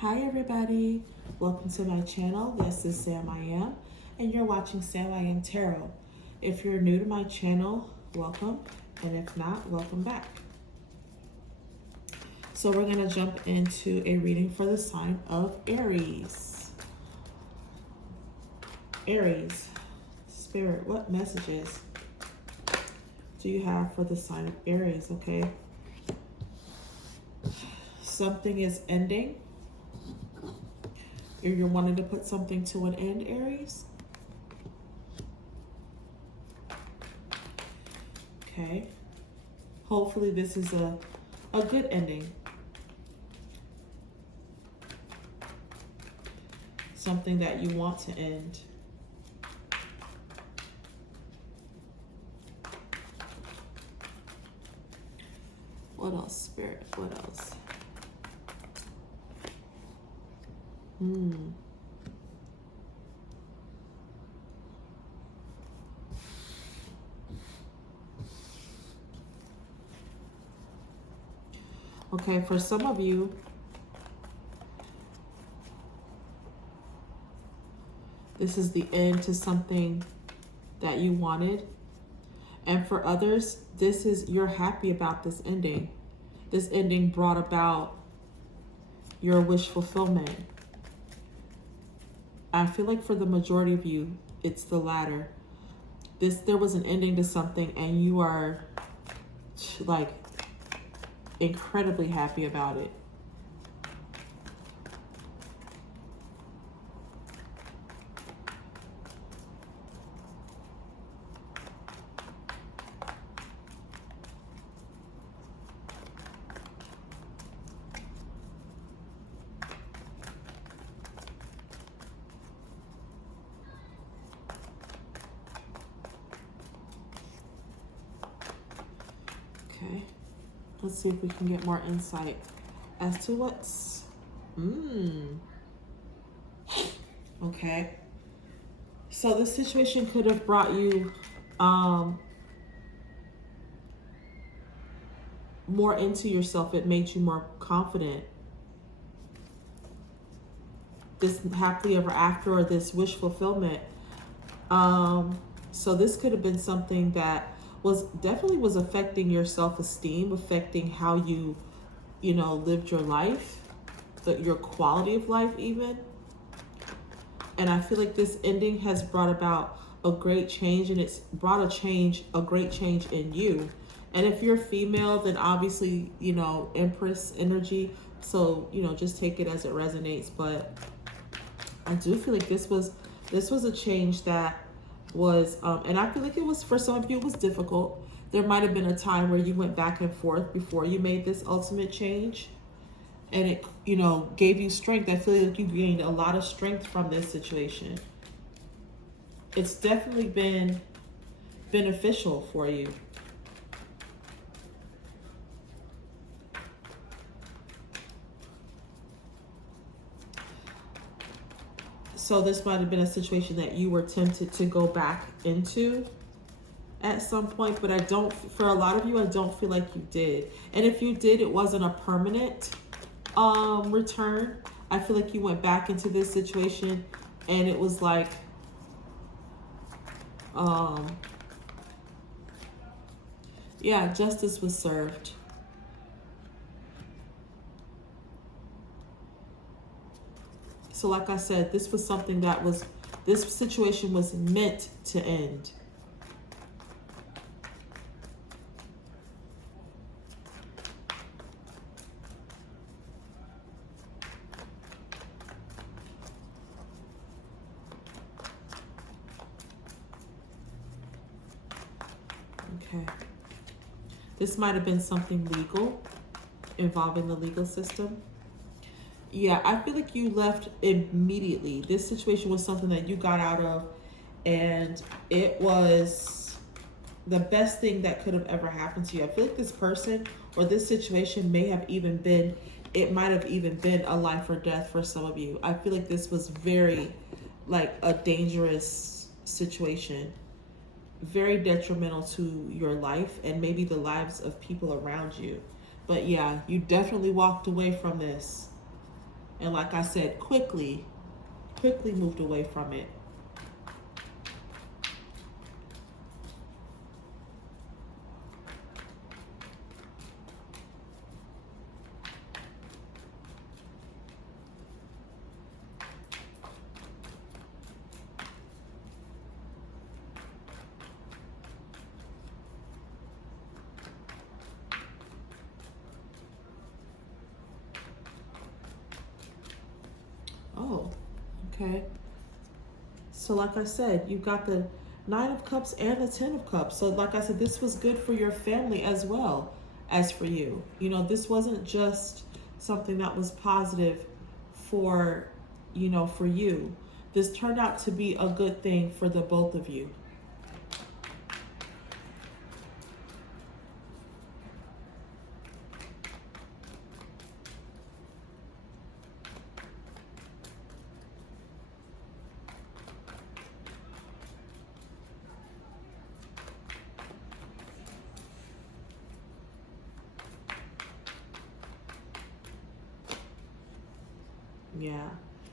Hi everybody, welcome to my channel. This is SamIAm and you're watching SamIAm Tarot. If you're new to my channel, welcome, and if not, welcome back. So we're going to jump into a reading for the sign of Aries. Aries, Spirit, what messages do you have for the sign of Aries, okay? Something is ending. You're wanting to put something to an end, Aries. Okay. Hopefully this is a good ending. Something that you want to end. What else, Spirit? What else? Okay, for some of you, this is the end to something that you wanted. And for others, this is, you're happy about this ending. This ending brought about your wish fulfillment. I feel like for the majority of you, it's the latter. There was an ending to something and you are like incredibly happy about it. Okay, let's see if we can get more insight as to what's, okay. So this situation could have brought you more into yourself. It made you more confident. This happily ever after, or this wish fulfillment. So this could have been something that definitely was affecting your self-esteem, affecting how you lived your life, your quality of life even. And I feel like this ending has brought about a great change, and it's brought a great change in you. And if you're female, then obviously, Empress energy. So, just take it as it resonates. But I do feel like this was a change that was, and I feel like it was, for some of you, it was difficult. There might have been a time where you went back and forth before you made this ultimate change. And it, gave you strength. I feel like you gained a lot of strength from this situation. It's definitely been beneficial for you. So this might have been a situation that you were tempted to go back into at some point, but for a lot of you, I don't feel like you did. And if you did, it wasn't a permanent return. I feel like you went back into this situation and it was like, yeah, justice was served. So like I said, this was something this situation was meant to end. Okay. This might have been something legal, involving the legal system. Yeah, I feel like you left immediately. This situation was something that you got out of, and it was the best thing that could have ever happened to you. I feel like this person or this situation might have even been a life or death for some of you. I feel like this was very, like, a dangerous situation. Very detrimental to your life and maybe the lives of people around you. But yeah, you definitely walked away from this And like I said, quickly moved away from it. Oh, okay. So like I said, you got the Nine of Cups and the Ten of Cups. So like I said, this was good for your family as well as for you. You know, this wasn't just something that was positive for, you know, for you. This turned out to be a good thing for the both of you. Yeah.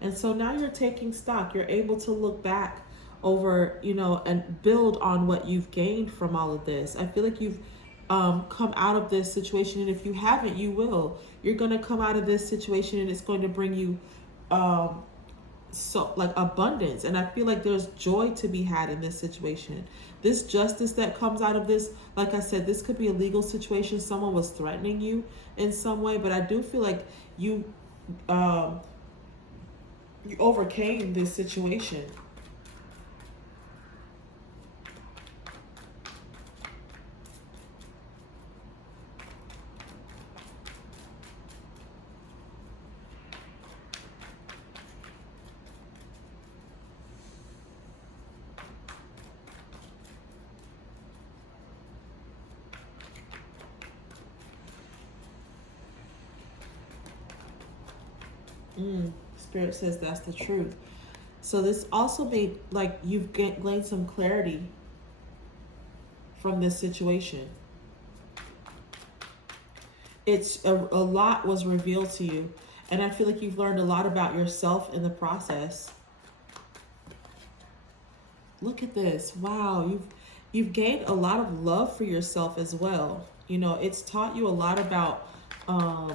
And so now you're taking stock. You're able to look back over, you know, and build on what you've gained from all of this. I feel like you've come out of this situation. And if you haven't, you will. You're going to come out of this situation and it's going to bring you um, so like abundance. And I feel like there's joy to be had in this situation. This justice that comes out of this, like I said, this could be a legal situation. Someone was threatening you in some way, but I do feel like you um, you overcame this situation. Spirit says that's the truth. So this also made like you've gained some clarity from this situation. It's a lot was revealed to you, and I feel like you've learned a lot about yourself in the process. Look at this. Wow, you've gained a lot of love for yourself as well. You know, it's taught you a lot about um,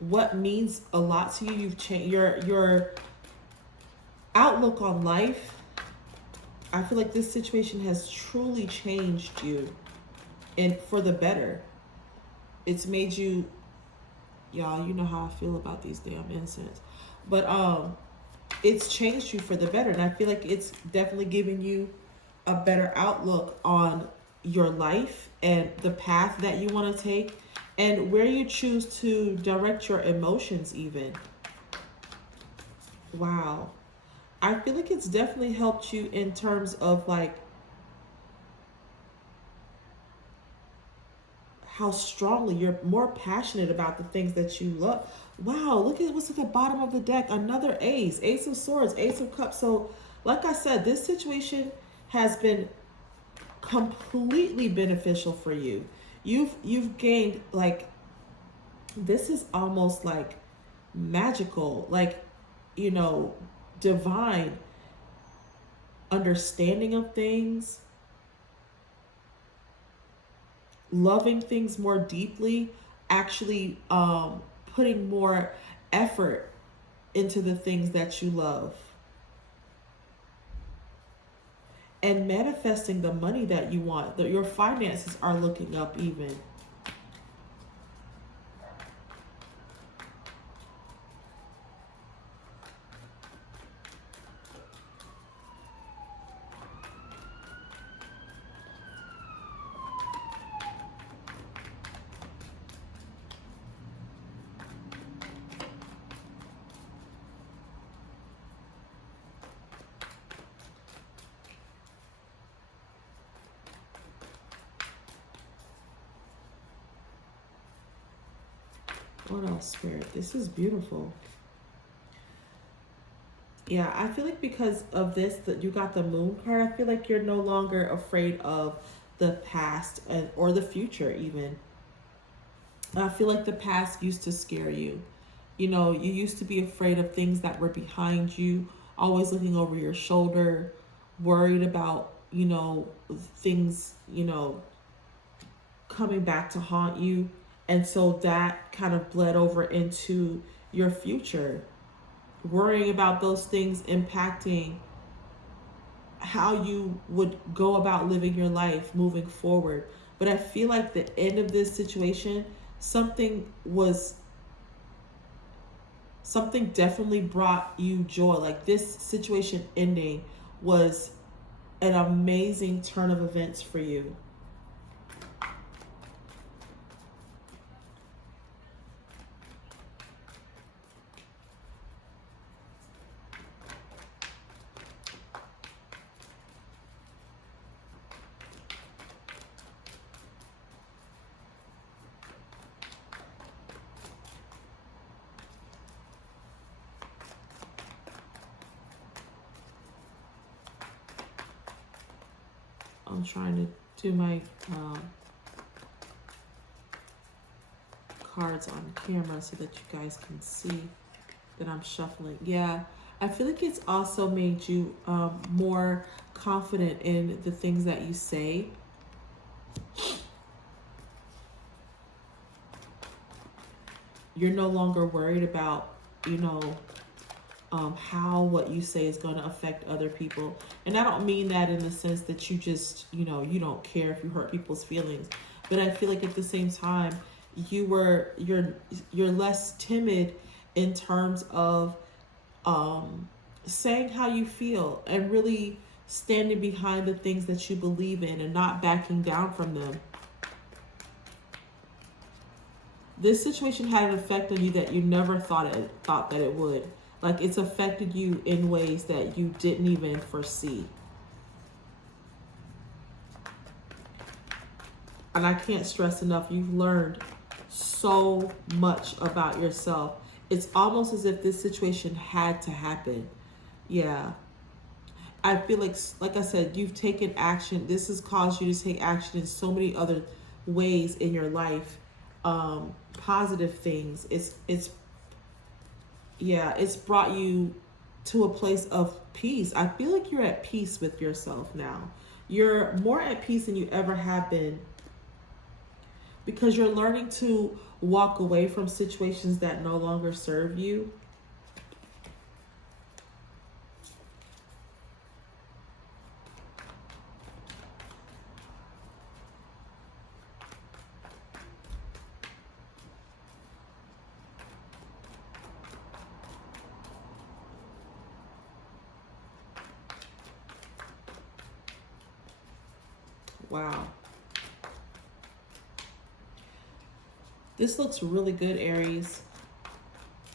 what means a lot to you. You've changed your outlook on life. I feel like this situation has truly changed you, and for the better. It's made you, y'all. You know how I feel about these damn incense, but it's changed you for the better, and I feel like it's definitely giving you a better outlook on your life and the path that you want to take and where you choose to direct your emotions even. Wow. I feel like it's definitely helped you in terms of like how strongly you're more passionate about the things that you love. Wow, look at what's at the bottom of the deck. Another ace, ace of swords, ace of cups. So like I said, this situation has been completely beneficial for you. You've gained like, this is almost like magical, like, you know, divine understanding of things, loving things more deeply, actually putting more effort into the things that you love, and manifesting the money that you want. That your finances are looking up even. What else, Spirit? This is beautiful. Yeah, I feel like because of this, that you got the Moon card, I feel like you're no longer afraid of the past or the future even. I feel like the past used to scare you, You know, you used to be afraid of things that were behind you, always looking over your shoulder, worried about, things, coming back to haunt you. And so that kind of bled over into your future, worrying about those things impacting how you would go about living your life moving forward. But I feel like the end of this situation, something was something definitely brought you joy. Like this situation ending was an amazing turn of events for you. I'm trying to do my cards on camera so that you guys can see that I'm shuffling. Yeah, I feel like it's also made you more confident in the things that you say. You're no longer worried about, how what you say is going to affect other people. And I don't mean that in the sense that you just, you don't care if you hurt people's feelings. But I feel like at the same time, you're less timid in terms of saying how you feel and really standing behind the things that you believe in and not backing down from them. This situation had an effect on you that you never thought that it would. Like it's affected you in ways that you didn't even foresee. And I can't stress enough, you've learned so much about yourself. It's almost as if this situation had to happen. Yeah. I feel like I said, you've taken action. This has caused you to take action in so many other ways in your life. Positive things. It's brought you to a place of peace. I feel like you're at peace with yourself now. You're more at peace than you ever have been because you're learning to walk away from situations that no longer serve you. Wow. This looks really good, Aries.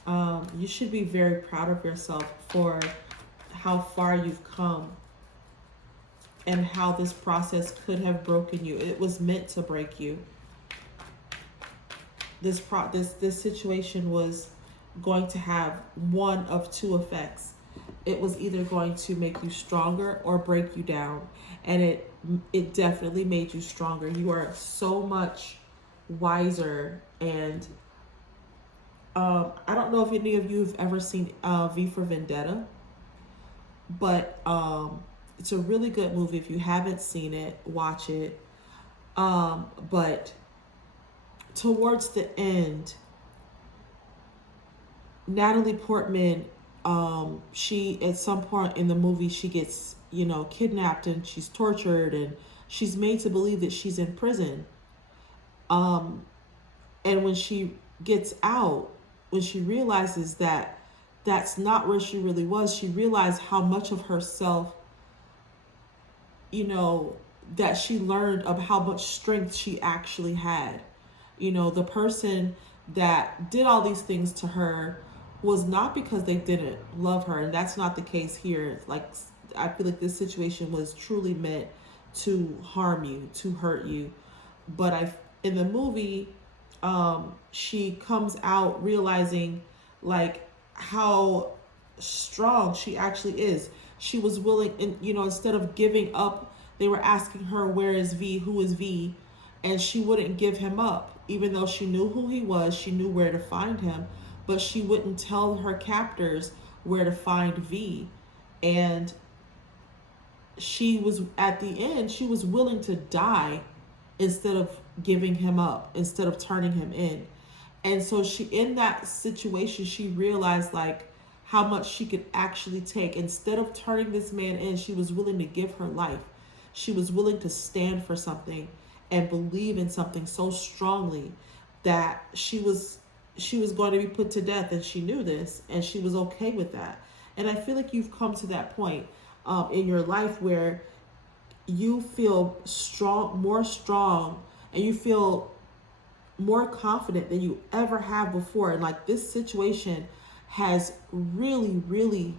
You should be very proud of yourself for how far you've come and how this process could have broken you. It was meant to break you. This situation was going to have one of two effects. It was either going to make you stronger or break you down, and it definitely made you stronger. You are so much wiser, and I don't know if any of you have ever seen V for Vendetta, but it's a really good movie. If you haven't seen it, watch it. But towards the end, Natalie Portman, she at some point in the movie, she gets, kidnapped and she's tortured and she's made to believe that she's in prison. And when she gets out, when she realizes that that's not where she really was, she realized how much of herself, that she learned of how much strength she actually had. The person that did all these things to her was not because they didn't love her, and that's not the case here. Like, I feel like this situation was truly meant to harm you, to hurt you. But in the movie, she comes out realizing like how strong she actually is. She was willing, and instead of giving up, they were asking her, where is V, who is V, and she wouldn't give him up. Even though she knew who he was, she knew where to find him, but she wouldn't tell her captors where to find V. And she was, at the end, she was willing to die instead of giving him up, instead of turning him in. And so she, in that situation, she realized like how much she could actually take. Instead of turning this man in, she was willing to give her life. She was willing to stand for something and believe in something so strongly that she was going to be put to death, and she knew this, and she was okay with that. And I feel like you've come to that point in your life where you feel strong, and you feel more confident than you ever have before. And like, this situation has really, really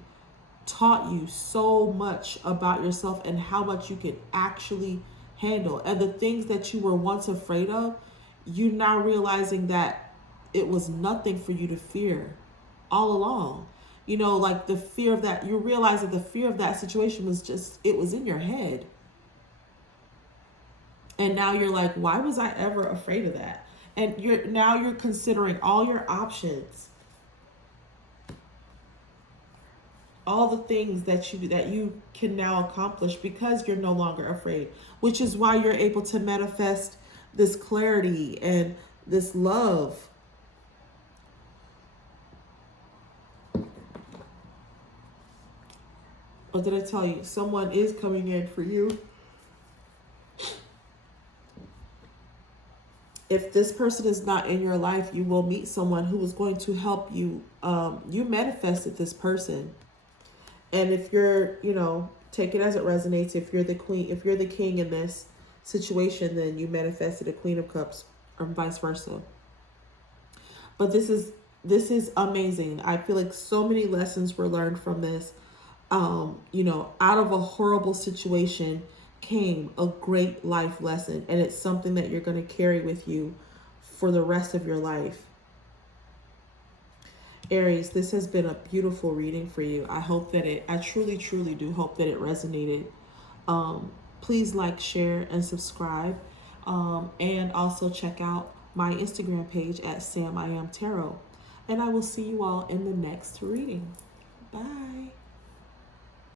taught you so much about yourself and how much you can actually handle. And the things that you were once afraid of, you now realizing that it was nothing for you to fear all along. You know, like the fear of that, you realize that the fear of that situation was just, it was in your head. And now you're like, why was I ever afraid of that? And you're considering all your options, all the things that you can now accomplish because you're no longer afraid, which is why you're able to manifest this clarity and this love. What did I tell you? Someone is coming in for you. If this person is not in your life, you will meet someone who is going to help you. You manifested this person. And if you're, take it as it resonates. If you're the queen, if you're the king in this situation, then you manifested a Queen of Cups, or vice versa. But this is amazing. I feel like so many lessons were learned from this. Out of a horrible situation came a great life lesson, and it's something that you're going to carry with you for the rest of your life. Aries, this has been a beautiful reading for you. I hope that I truly, truly do hope that it resonated. Please like, share, and subscribe. And also check out my Instagram page at SamIAm Tarot. And I will see you all in the next reading. Bye.